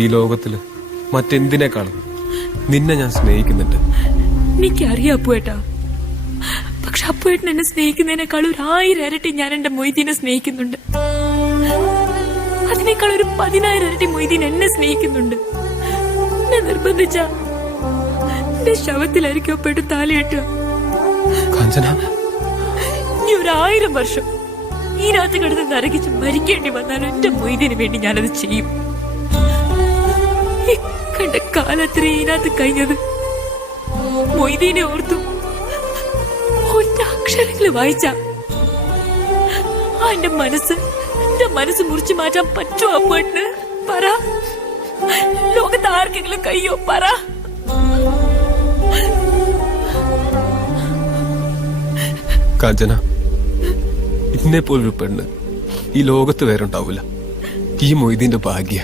ഈ ലോകത്തില് മറ്റെന്തിനേക്കാളും നിന്നെ ഞാൻ സ്നേഹിക്കുന്നുണ്ട്. എനിക്കറിയാം അപ്പുവേട്ടാ. പക്ഷെ അപ്പുവേട്ടൻ എന്നെ സ്നേഹിക്കുന്നതിനേക്കാൾ 1000 ഇരട്ടി ഞാൻ എന്റെ മൊയ്തീനെ സ്നേഹിക്കുന്നുണ്ട്. അതിനേക്കാൾ 10,000 ഇരട്ടി മൊയ്തീൻ എന്നെ സ്നേഹിക്കുന്നുണ്ട്. എന്നെ നിർബന്ധിച്ച എന്റെ ശവത്തിലായിരിക്കും അപ്പുവേട്ടൻ താലിയിട്ടുക. കാഞ്ചന, ഇനി 1000 വർഷം ഈ രാത്രി കിടന്ന് നരകിച്ച് മരിക്കേണ്ടി വന്നാലും എന്റെ മൊയ്തീന് വേണ്ടി ഞാനത് ചെയ്യും. കണ്ട കാലത്ര ഇതിനകത്ത് കഴിഞ്ഞത് മൊയ്തീനെ ഓർത്തു ഒറ്റ അക്ഷരങ്ങള് വായിച്ച എന്റെ മനസ്സ് മുറിച്ചു മാറ്റാൻ പറ്റുമോ അപ്പുവേട്ടന്? പറ. ലോകത്ത് ആർക്കെങ്കിലും കയ്യോ? പറ. കാഞ്ചന, ഇന്നെ പോലൊരു പെണ്ണ് ഈ ലോകത്ത് വേറുണ്ടാവൂല. ഈ മൊയ്തീന്റെ ഭാഗ്യ.